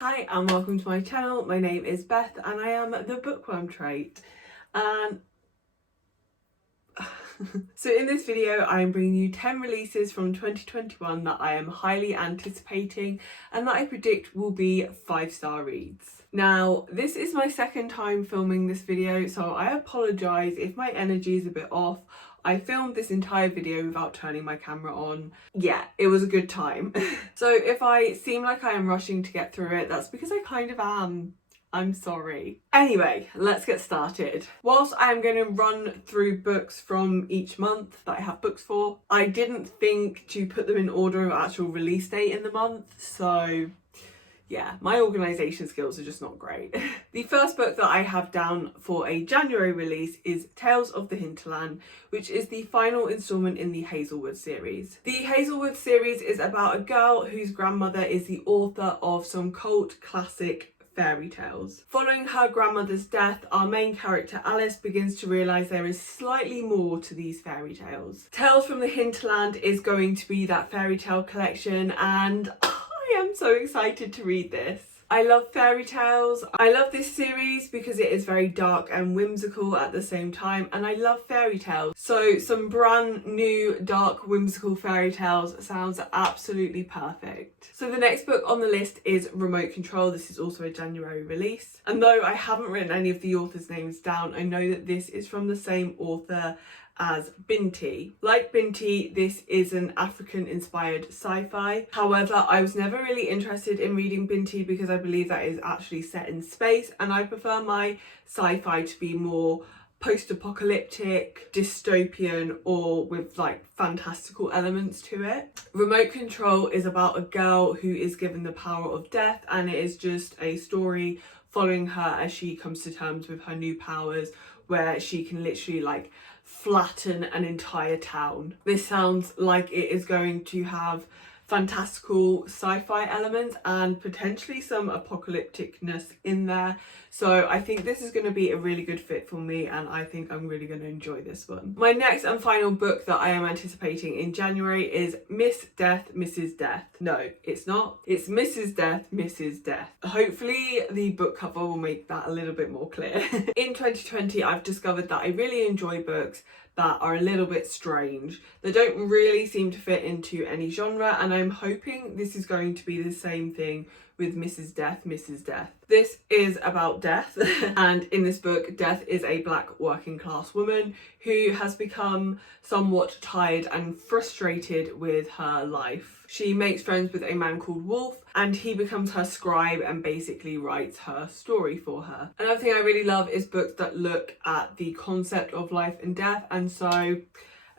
Hi and welcome to my channel. My name is Beth and I am the bookworm trait. And so in this video I am bringing you 10 releases from 2021 that I am highly anticipating and that I predict will be 5-star reads. Now this is my second time filming this video, so I apologise if my energy is a bit off. I filmed this entire video without turning my camera on. Yeah, it was a good time. So if I seem like I am rushing to get through it, that's because I kind of am. I'm sorry. Anyway, let's get started. Whilst I'm going to run through books from each month that I have books for, I didn't think to put them in order of actual release date in the month, so yeah, my organisation skills are just not great. The first book that I have down for a January release is Tales of the Hinterland, which is the final instalment in the Hazelwood series. The Hazelwood series is about a girl whose grandmother is the author of some cult classic fairy tales. Following her grandmother's death, our main character Alice begins to realise there is slightly more to these fairy tales. Tales from the Hinterland is going to be that fairy tale collection, and I am so excited to read this. I love fairy tales. I love this series because it is very dark and whimsical at the same time, and I love fairy tales. So some brand new dark whimsical fairy tales sounds absolutely perfect. So the next book on the list is Remote Control. This is also a January release. And though I haven't written any of the authors' names down, I know that this is from the same author as Binti. Like Binti, this is an African-inspired sci-fi. However, I was never really interested in reading Binti because I believe that is actually set in space, and I prefer my sci-fi to be more post-apocalyptic, dystopian, or with like fantastical elements to it. Remote Control is about a girl who is given the power of death, and it is just a story following her as she comes to terms with her new powers, where she can literally like flatten an entire town. This sounds like it is going to have fantastical sci-fi elements and potentially some apocalypticness in there. So I think this is going to be a really good fit for me, and I think I'm really going to enjoy this one. My next and final book that I am anticipating in January is Miss Death, Mrs. Death. No, it's not. It's Mrs. Death, Mrs. Death. Hopefully the book cover will make that a little bit more clear. In 2020, I've discovered that I really enjoy books that are a little bit strange. They don't really seem to fit into any genre, and I'm hoping this is going to be the same thing with Mrs. Death, Mrs. Death. This is about death, and in this book, Death is a black working class woman who has become somewhat tired and frustrated with her life. She makes friends with a man called Wolf, and he becomes her scribe and basically writes her story for her. Another thing I really love is books that look at the concept of life and death, and so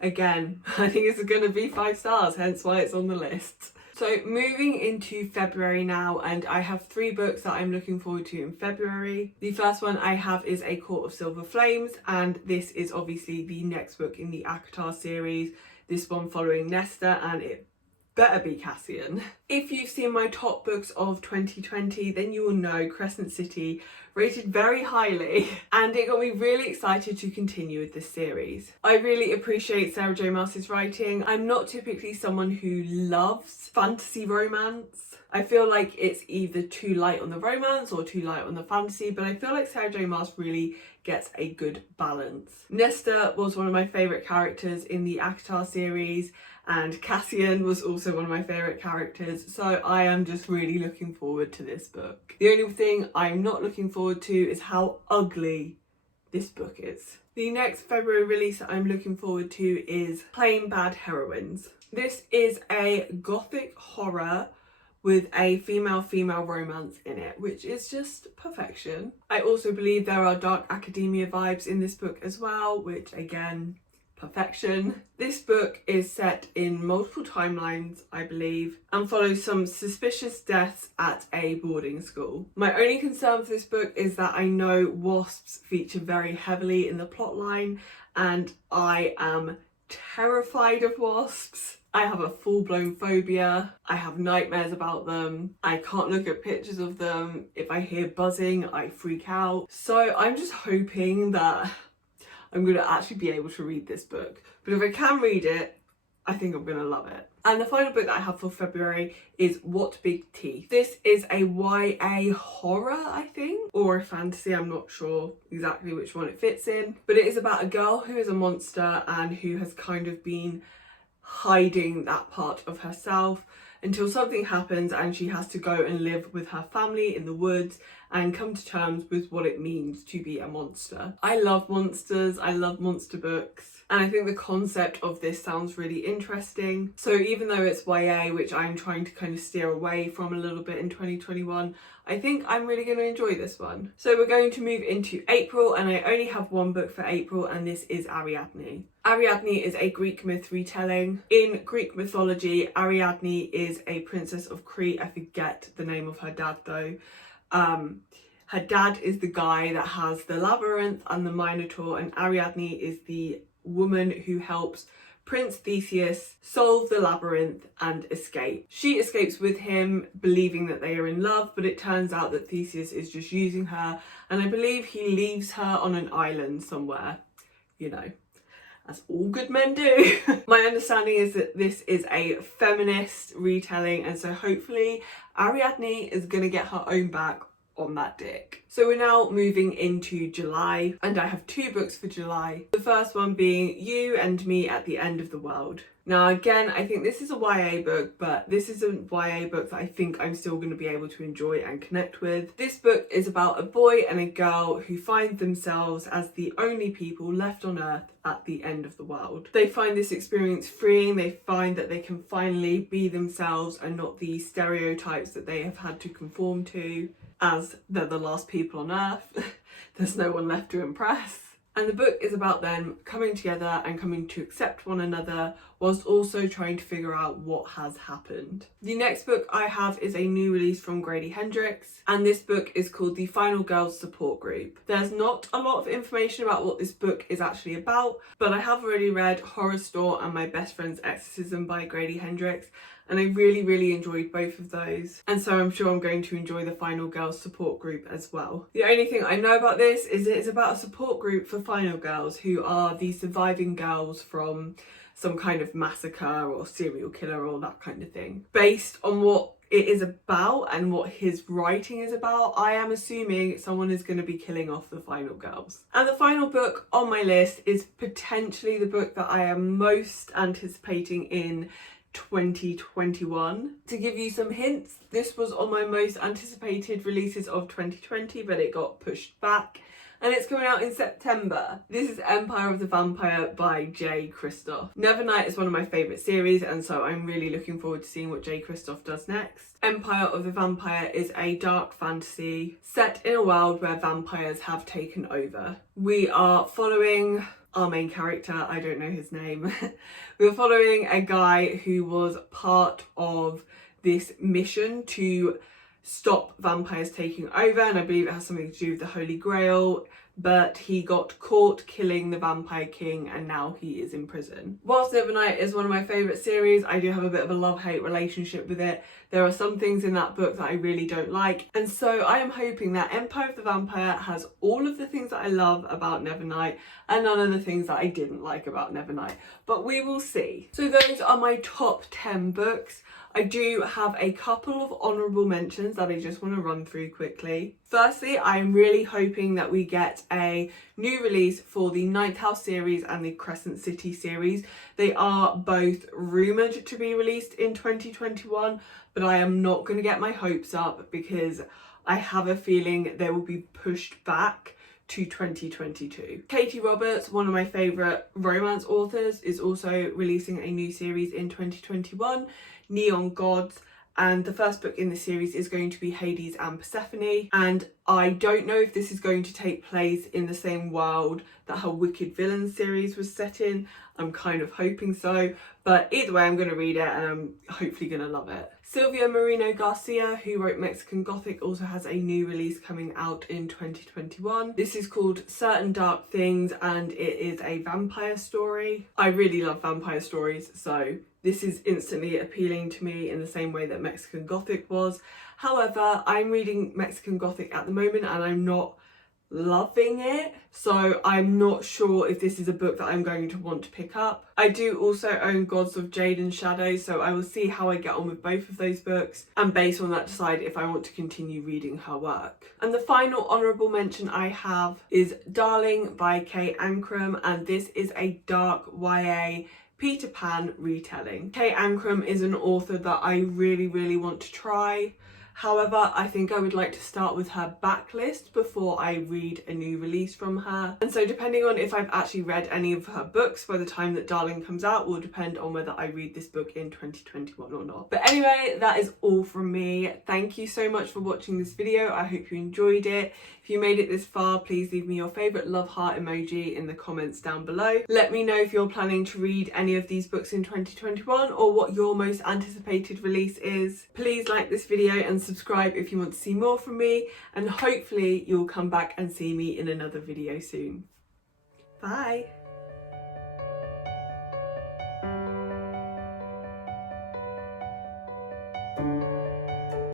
again, I think it's going to be 5 stars, hence why it's on the list. So moving into February now, and I have 3 books that I'm looking forward to in February. The first one I have is A Court of Silver Flames, and this is obviously the next book in the ACOTAR series, this one following Nesta, and it better be Cassian. If you've seen my top books of 2020, then you will know Crescent City rated very highly, and it got me really excited to continue with this series. I really appreciate Sarah J Maas's writing. I'm not typically someone who loves fantasy romance. I feel like it's either too light on the romance or too light on the fantasy, but I feel like Sarah J Maas really gets a good balance. Nesta was one of my favourite characters in the ACOTAR series, and Cassian was also one of my favourite characters, so I am just really looking forward to this book. The only thing I'm not looking forward to is how ugly this book is. The next February release that I'm looking forward to is Plain Bad Heroines. This is a gothic horror with a female-female romance in it, which is just perfection. I also believe there are dark academia vibes in this book as well, which again, perfection. This book is set in multiple timelines, I believe, and follows some suspicious deaths at a boarding school. My only concern for this book is that I know wasps feature very heavily in the plotline, and I am terrified of wasps. I have a full-blown phobia. I have nightmares about them. I can't look at pictures of them. If I hear buzzing, I freak out. So I'm just hoping that I'm going to actually be able to read this book. But if I can read it, I think I'm going to love it. And the final book that I have for February is What Big Teeth. This is a YA horror, I think, or a fantasy. I'm not sure exactly which one it fits in, but it is about a girl who is a monster and who has kind of been hiding that part of herself until something happens and she has to go and live with her family in the woods and come to terms with what it means to be a monster. I love monsters, I love monster books, and I think the concept of this sounds really interesting. So even though it's YA, which I'm trying to kind of steer away from a little bit in 2021, I think I'm really going to enjoy this one. So we're going to move into April, and I only have one book for April, and this is Ariadne. Ariadne is a Greek myth retelling. In Greek mythology, Ariadne is a princess of Crete. I forget the name of her dad though. Her dad is the guy that has the labyrinth and the Minotaur, and Ariadne is the woman who helps Prince Theseus solve the labyrinth and escape. She escapes with him, believing that they are in love, but it turns out that Theseus is just using her, and I believe he leaves her on an island somewhere, you know, as all good men do. My understanding is that this is a feminist retelling, and so hopefully Ariadne is gonna get her own back on that dick. So we're now moving into July, and I have two books for July. The first one being You and Me at the End of the World. Now again, I think this is a YA book, but this is a YA book that I think I'm still going to be able to enjoy and connect with. This book is about a boy and a girl who find themselves as the only people left on Earth at the end of the world. They find this experience freeing. They find that they can finally be themselves and not the stereotypes that they have had to conform to, as they're the last people on Earth. There's no one left to impress. And the book is about them coming together and coming to accept one another whilst also trying to figure out what has happened. The next book I have is a new release from Grady Hendrix, and this book is called The Final Girls Support Group. There's not a lot of information about what this book is actually about, but I have already read Horror Store and My Best Friend's Exorcism by Grady Hendrix, and I really enjoyed both of those, and so I'm sure I'm going to enjoy the Final Girls Support Group as well. The only thing I know about this is it is about a support group for final girls who are the surviving girls from some kind of massacre or serial killer or that kind of thing. Based on what it is about and what his writing is about, I am assuming someone is going to be killing off the final girls. And the final book on my list is potentially the book that I am most anticipating in 2021. To give you some hints, this was on my most anticipated releases of 2020, but it got pushed back, and it's coming out in September. This is Empire of the Vampire by Jay Kristoff. Nevernight is one of my favourite series, and so I'm really looking forward to seeing what Jay Kristoff does next. Empire of the Vampire is a dark fantasy set in a world where vampires have taken over. We are following our main character, I don't know his name. We're following a guy who was part of this mission to stop vampires taking over, and I believe it has something to do with the Holy Grail, but he got caught killing the Vampire King and now he is in prison. Whilst Nevernight is one of my favourite series, I do have a bit of a love-hate relationship with it. There are some things in that book that I really don't like, and so I am hoping that Empire of the Vampire has all of the things that I love about Nevernight and none of the things that I didn't like about Nevernight, but we will see. So those are my top 10 books. I do have a couple of honourable mentions that I just want to run through quickly. Firstly, I'm really hoping that we get a new release for the Ninth House series and the Crescent City series. They are both rumoured to be released in 2021, but I am not going to get my hopes up because I have a feeling they will be pushed back to 2022. Katie Roberts, one of my favourite romance authors, is also releasing a new series in 2021, Neon Gods, and the first book in the series is going to be Hades and Persephone, and I don't know if this is going to take place in the same world that her Wicked Villains series was set in. I'm kind of hoping so, but either way I'm going to read it and I'm hopefully going to love it. Silvia Moreno Garcia, who wrote Mexican Gothic, also has a new release coming out in 2021. This is called Certain Dark Things and it is a vampire story. I really love vampire stories, so this is instantly appealing to me in the same way that Mexican Gothic was. However, I'm reading Mexican Gothic at the moment and I'm not loving it, so I'm not sure if this is a book that I'm going to want to pick up. I do also own Gods of Jade and Shadow, so I will see how I get on with both of those books, and based on that decide if I want to continue reading her work. And the final honourable mention I have is Darling by Kay Ancrum, and this is a dark YA Peter Pan retelling. Kay Ancrum is an author that I really want to try. However, I think I would like to start with her backlist before I read a new release from her. And so depending on if I've actually read any of her books by the time that Darling comes out will depend on whether I read this book in 2021 or not. But anyway, that is all from me. Thank you so much for watching this video. I hope you enjoyed it. If you made it this far, please leave me your favourite love heart emoji in the comments down below. Let me know if you're planning to read any of these books in 2021 or what your most anticipated release is. Please like this video and subscribe if you want to see more from me, and hopefully you'll come back and see me in another video soon. Bye!